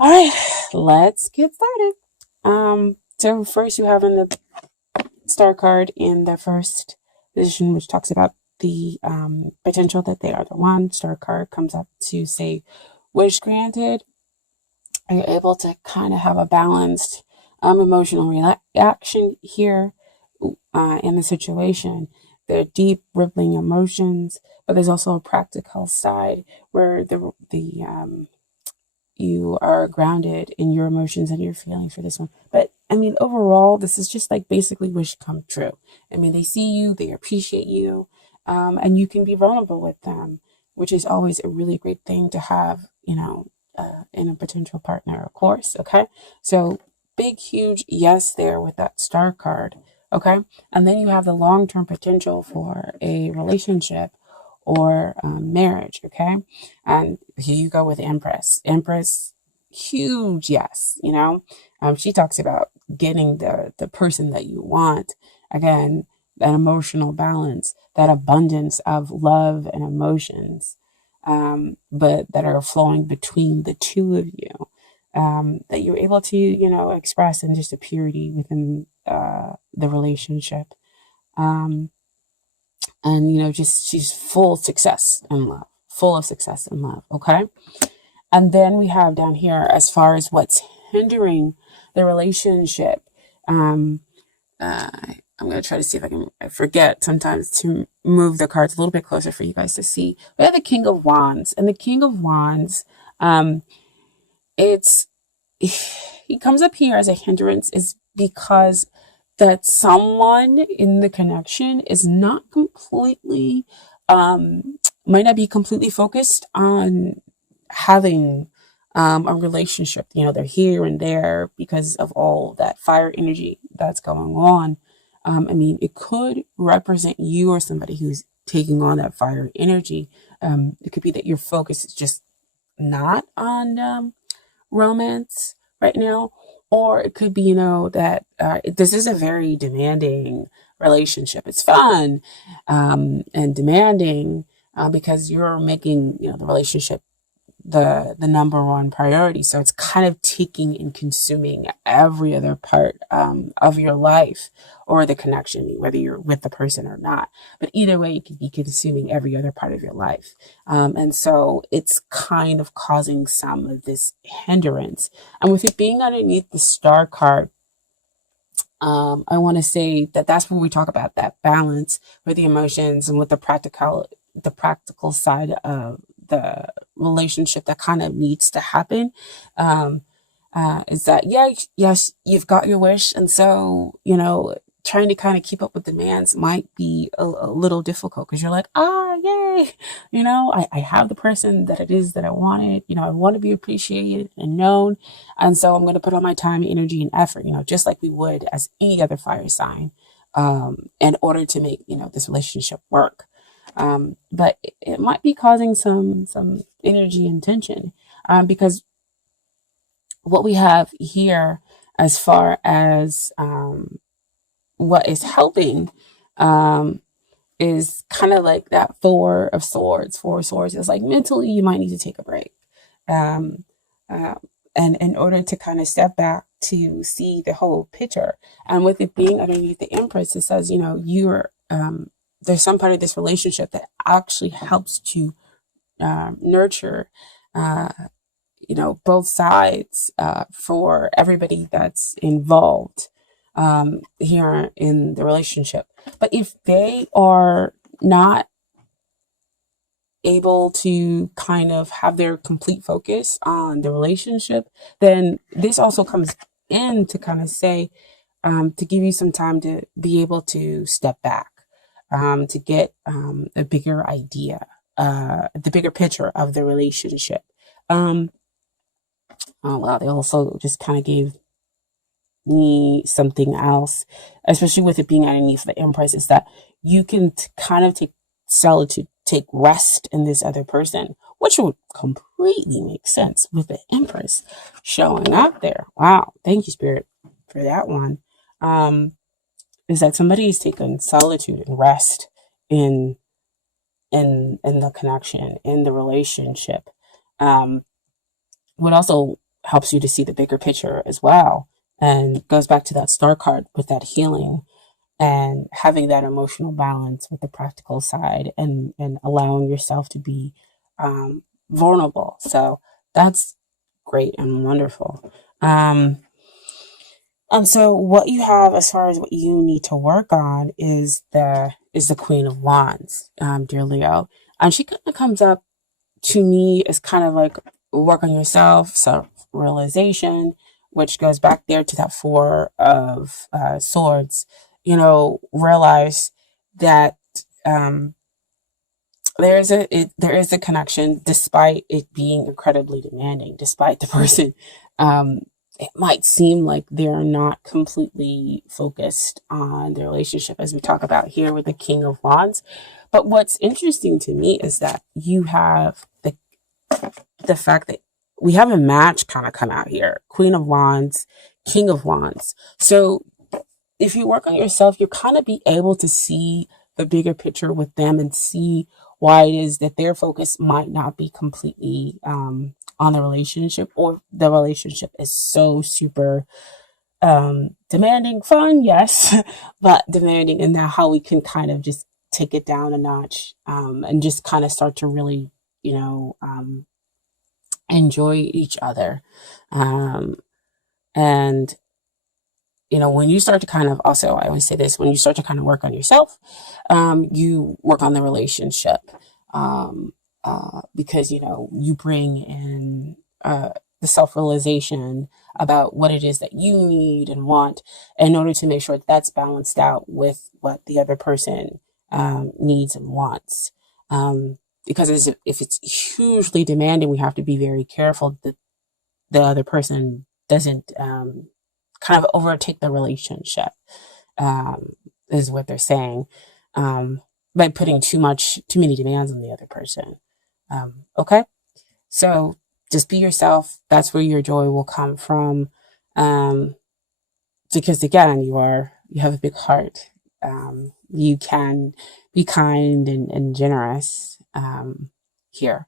All right, let's get started. So first you have in the star card in the first position, which talks about the potential that they are the one. Star card comes up to say, wish granted. Are you able to kind of have a balanced emotional reaction here in the situation? There are deep, rippling emotions, but there's also a practical side where the you are grounded in your emotions and your feelings for this one. But I mean, overall, this is just like basically wish come true. I mean, they see you, they appreciate you, and you can be vulnerable with them, which is always a really great thing to have, in a potential partner, of course. Okay. So big, huge yes there with that star card. Okay. And then you have the long term potential for a relationship or marriage. Okay. And here you go with Empress. Empress, huge yes. She talks about getting the person that you want. Again, that emotional balance, that abundance of love and emotions, but that are flowing between the two of you. That you're able to, express in just a purity within the relationship. Um, and just she's full of success and love, full of success and love. Okay. And then we have down here, as far as what's hindering the relationship, um I'm going to try to see if I forget sometimes to move the cards a little bit closer for you guys to see. We have the King of Wands, and the King of Wands, it's he comes up here as a hindrance is because that someone in the connection is not completely might not be completely focused on having a relationship. They're here and there because of all that fire energy that's going on. I mean, it could represent you or somebody who's taking on that fire energy. It could be that your focus is just not on romance right now, or it could be, that this is a very demanding relationship. It's fun and demanding because you're making, the relationship the number one priority. So it's kind of taking and consuming every other part of your life or the connection, whether you're with the person or not. But either way, you could be consuming every other part of your life. And so it's kind of causing some of this hindrance. And with it being underneath the star card, I want to say that that's when we talk about that balance with the emotions and with the practical side of the relationship that kind of needs to happen. Um, is that, yeah, yes, you've got your wish, and so trying to kind of keep up with demands might be a little difficult because you're like, yay, I have the person that it is that I wanted. I want to be appreciated and known, and so I'm going to put all my time, energy, and effort, just like we would as any other fire sign, in order to make this relationship work. But it might be causing some energy and tension, because what we have here as far as what is helping um, is kind of like that four of swords. Four of swords is like mentally you might need to take a break. Um, uh, and in order to kind of step back to see the whole picture. And with it being underneath the Empress, it says, you're there's some part of this relationship that actually helps to nurture, uh, both sides for everybody that's involved here in the relationship. But if they are not able to kind of have their complete focus on the relationship, then this also comes in to kind of say, to give you some time to be able to step back, to get a bigger idea, the bigger picture of the relationship. Um, oh wow, they also just kind of gave me something else, especially with it being underneath the Empress, is that you can kind of take solitude, take rest in this other person, which would completely make sense with the Empress showing up there. Wow, thank you, Spirit, for that one. Um, is that somebody is taking solitude and rest in in the connection, in the relationship. What also helps you to see the bigger picture as well. And goes back to that star card with that healing and having that emotional balance with the practical side, and allowing yourself to be vulnerable. So that's great and wonderful. So what you have as far as what you need to work on is the Queen of Wands, dear Leo. And she kind of comes up to me as kind of like work on yourself, self-realization, which goes back there to that Four of Swords. Realize that um, there is a connection, despite it being incredibly demanding, despite the person. It might seem like they're not completely focused on their relationship, as we talk about here with the King of Wands. But what's interesting to me is that you have the fact that we have a match kind of come out here: Queen of Wands, King of Wands. So if you work on yourself, you'll kind of be able to see the bigger picture with them and see why it is that their focus might not be completely on the relationship, or the relationship is so super demanding. Fun, yes, but demanding, and now how we can kind of just take it down a notch, and just kind of start to really, enjoy each other. And when you start to kind of, also, I always say this, when you start to kind of work on yourself, you work on the relationship, because, you bring in the self-realization about what it is that you need and want, in order to make sure that that's balanced out with what the other person needs and wants. Because if it's hugely demanding, we have to be very careful that the other person doesn't kind of overtake the relationship, is what they're saying, by putting too many demands on the other person. Okay, so just be yourself. That's where your joy will come from, because again, you have a big heart. You can be kind and generous here.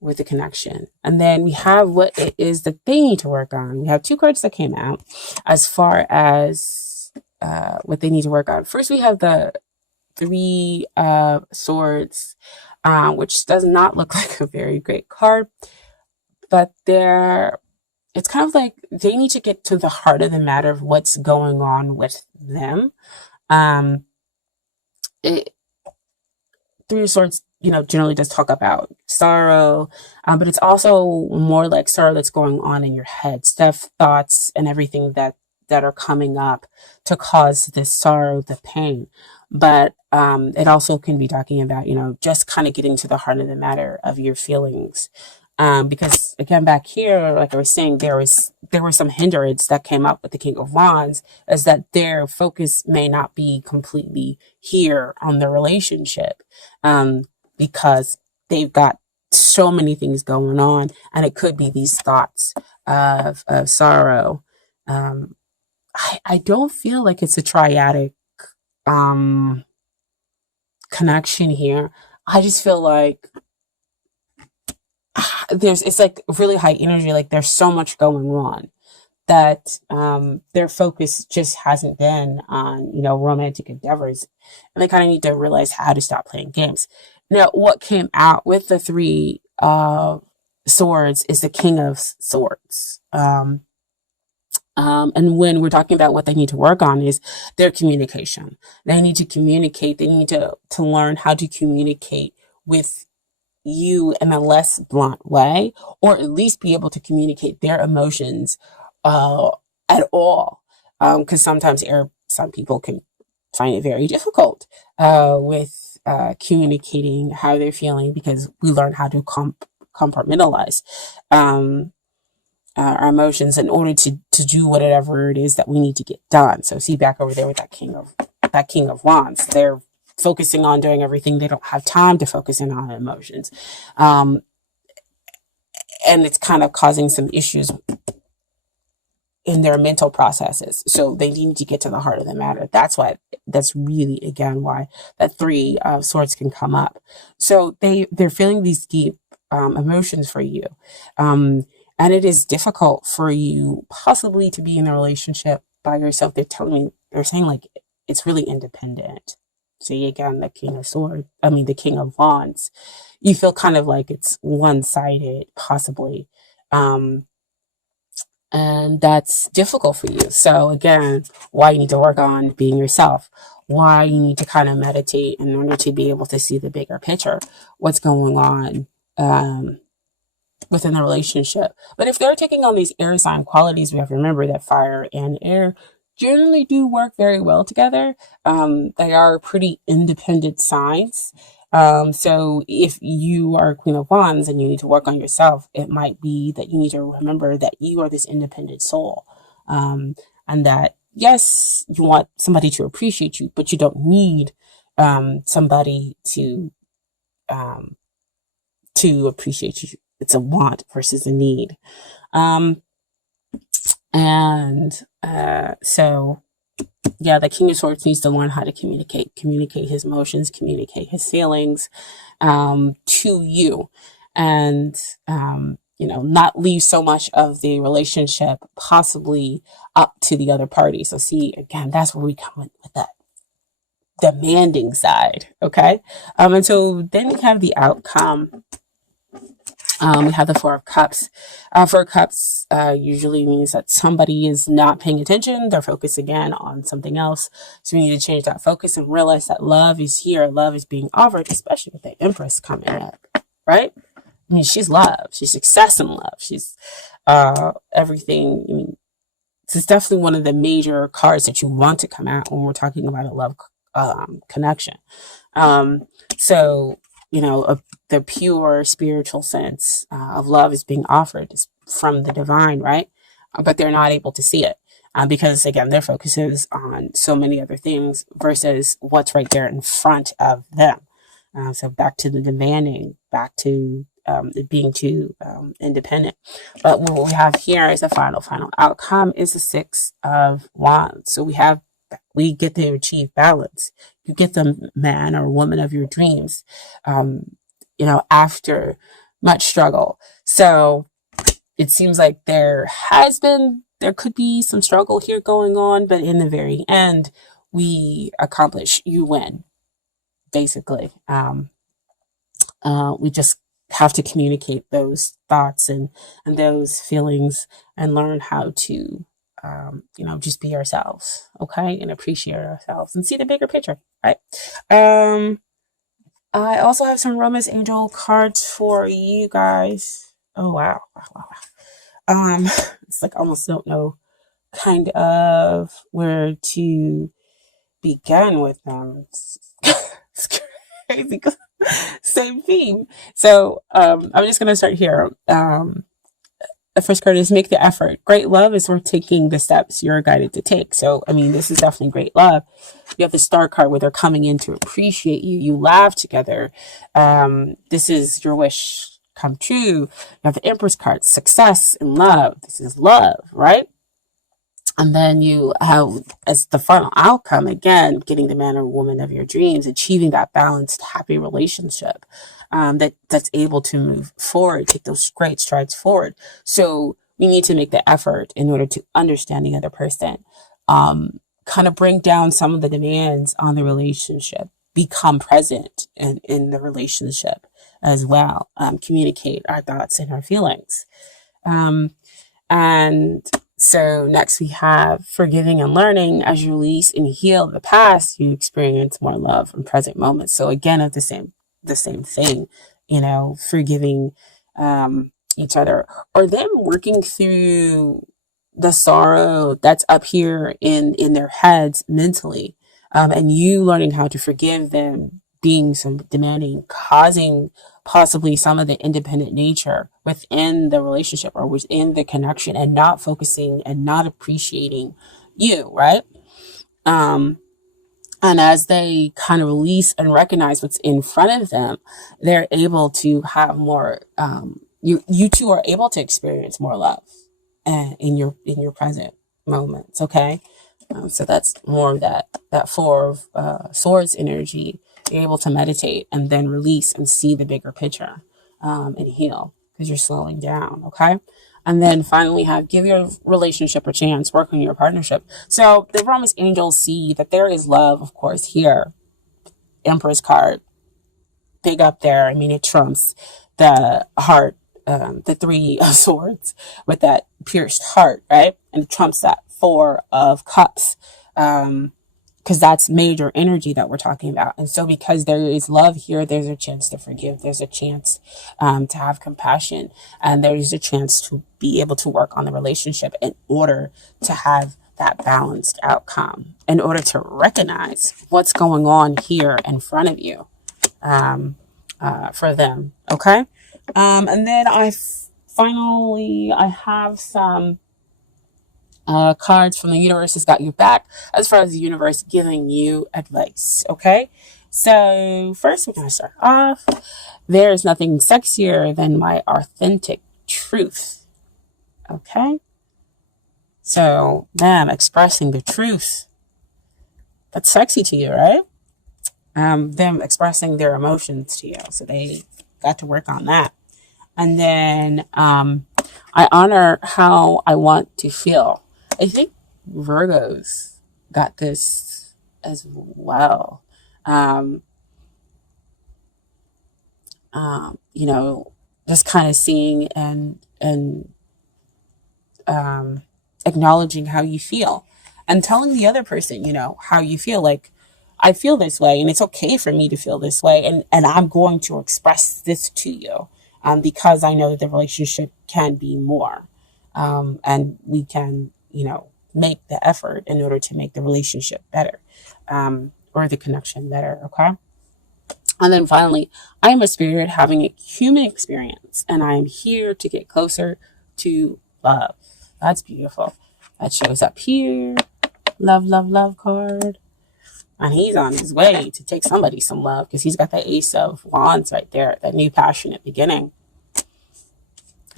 With the connection. And then we have what it is that they need to work on. We have two cards that came out as far as what they need to work on. First, we have the Three of Swords, which does not look like a very great card, but it's kind of like they need to get to the heart of the matter of what's going on with them. Three of Swords, generally does talk about sorrow, but it's also more like sorrow that's going on in your head, stuff, thoughts, and everything that are coming up to cause this sorrow, the pain. But it also can be talking about, just kind of getting to the heart of the matter of your feelings. Because again, back here, like I was saying, there were some hindrances that came up with the King of Wands, is that their focus may not be completely here on the relationship, because they've got so many things going on, and it could be these thoughts of sorrow. I don't feel like it's a triadic connection here. I just feel like it's like really high energy, like there's so much going on that their focus just hasn't been on, romantic endeavors, and they kind of need to realize how to stop playing games. Now, what came out with the Three of Swords is the King of Swords. And when we're talking about what they need to work on is their communication. They need to communicate. They need to learn how to communicate with you in a less blunt way, or at least be able to communicate their emotions at all. Because sometimes some people can find it very difficult with communicating how they're feeling, because we learn how to compartmentalize our emotions in order to do whatever it is that we need to get done. So see back over there with that King of Wands, they're focusing on doing everything. They don't have time to focus in on emotions. And it's kind of causing some issues in their mental processes. So they need to get to the heart of the matter. That's really, again, why that Three of Swords can come up. So they're feeling these deep emotions for you. And it is difficult for you possibly to be in a relationship by yourself. They're saying like it's really independent. See again, the King of Swords, I mean, the King of Wands. You feel kind of like it's one sided, possibly. Um, and that's difficult for you. So again, why you need to work on being yourself, why you need to kind of meditate in order to be able to see the bigger picture, what's going on within the relationship. But if they're taking on these air sign qualities, we have to remember that fire and air generally do work very well together. They are pretty independent signs. So if you are a Queen of Wands and you need to work on yourself, it might be that you need to remember that you are this independent soul. And that, yes, you want somebody to appreciate you, but you don't need somebody to appreciate you. It's a want versus a need. So yeah, the King of Swords needs to learn how to communicate his emotions, communicate his feelings, to you, and, not leave so much of the relationship possibly up to the other party. So see, again, that's where we come with that demanding side. Okay. And so then we have the outcome. We have the Four of Cups. Four of Cups usually means that somebody is not paying attention. They're focused again on something else. So we need to change that focus and realize that love is here. Love is being offered, especially with the Empress coming up, right? I mean, she's love. She's success in love. She's everything. I mean, this is definitely one of the major cards that you want to come out when we're talking about a love connection. So, the pure spiritual sense of love is being offered from the divine, right? But they're not able to see it because, again, their focus is on so many other things versus what's right there in front of them. So back to the demanding, back to being too independent. But what we have here is the final outcome is the Six of Wands. So we get to achieve balance. You get the man or woman of your dreams, after much struggle. So it seems like there could be some struggle here going on, but in the very end, you win, basically. We just have to communicate those thoughts and those feelings and learn how to just be ourselves, okay, and appreciate ourselves and see the bigger picture, right? I also have some Romance Angel cards for you guys. Oh wow. It's like I almost don't know kind of where to begin with them. It's crazy. Same theme. So I'm just gonna start here. The first card is make the effort. Great love is worth taking the steps you're guided to take. So, I mean, this is definitely great love. You have the star card where they're coming in to appreciate you. You laugh together. This is your wish come true. You have the Empress card, success and love. This is love, right? And then you have, as the final outcome, again, getting the man or woman of your dreams, achieving that balanced, happy relationship that's able to move forward, take those great strides forward. So we need to make the effort in order to understand the other person, kind of bring down some of the demands on the relationship, become present in the relationship as well, communicate our thoughts and our feelings. And so next we have forgiving and learning. As you release and heal the past, you experience more love in present moments. So again, it's the same thing, forgiving each other, or them working through the sorrow that's up here in their heads mentally, and you learning how to forgive them being some demanding, causing possibly some of the independent nature within the relationship or within the connection, and not focusing and not appreciating you, right? And as they kind of release and recognize what's in front of them, they're able to have more, you two are able to experience more love in your present moments. Okay. So that's more of that Four of Swords energy. You're able to meditate and then release and see the bigger picture, and heal because you're slowing down. Okay. And then finally have give your relationship a chance, work on your partnership. So the Promise Angels see that there is love, of course, here. Empress card, big up there. I mean, it trumps the heart, the three of swords with that pierced heart, right? And it trumps that four of cups. Because that's major energy that we're talking about. And so because there is love here, there's a chance to forgive. There's a chance to have compassion. And there's a chance to be able to work on the relationship in order to have that balanced outcome, in order to recognize what's going on here in front of you for them. Okay. And then finally, I have some cards from the universe has got your back as far as the universe giving you advice. Okay. So first we're going to start off. There is nothing sexier than my authentic truth. Okay. So them expressing the truth. That's sexy to you, right? Them expressing their emotions to you. So they got to work on that. And then, I honor how I want to feel. I think Virgos got this as well. Just kind of seeing and acknowledging how you feel and telling the other person, how you feel. Like, I feel this way and it's okay for me to feel this way. And I'm going to express this to you, because I know that the relationship can be more. And we can, make the effort in order to make the relationship better, or the connection better. Okay. And then finally, I am a spirit having a human experience and I am here to get closer to love. That's beautiful. That shows up here. Love, love, love card. And he's on his way to take somebody some love because he's got the Ace of Wands right there, that new passionate beginning.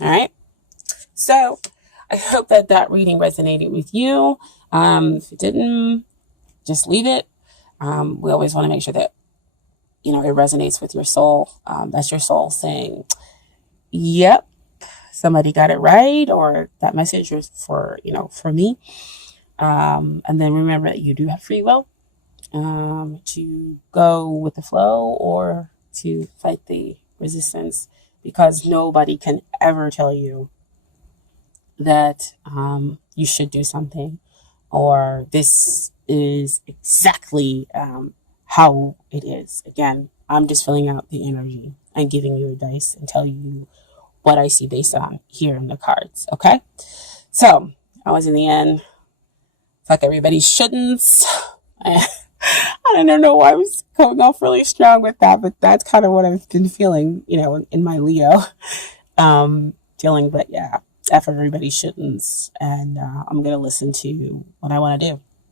All right. So I hope that reading resonated with you. If it didn't, just leave it. We always want to make sure that, it resonates with your soul. That's your soul saying, yep, somebody got it right, or that message was for me. And then remember that you do have free will, to go with the flow or to fight the resistance, because nobody can ever tell you that you should do something, or this is exactly how it is. Again, I'm just filling out the energy and giving you advice and telling you what I see based on here in the cards. Okay, so I was in the end. Fuck everybody shouldn't. I don't know why I was coming off really strong with that, but that's kind of what I've been feeling, in my Leo feeling. But yeah, F everybody shouldn't. And I'm going to listen to what I want to do.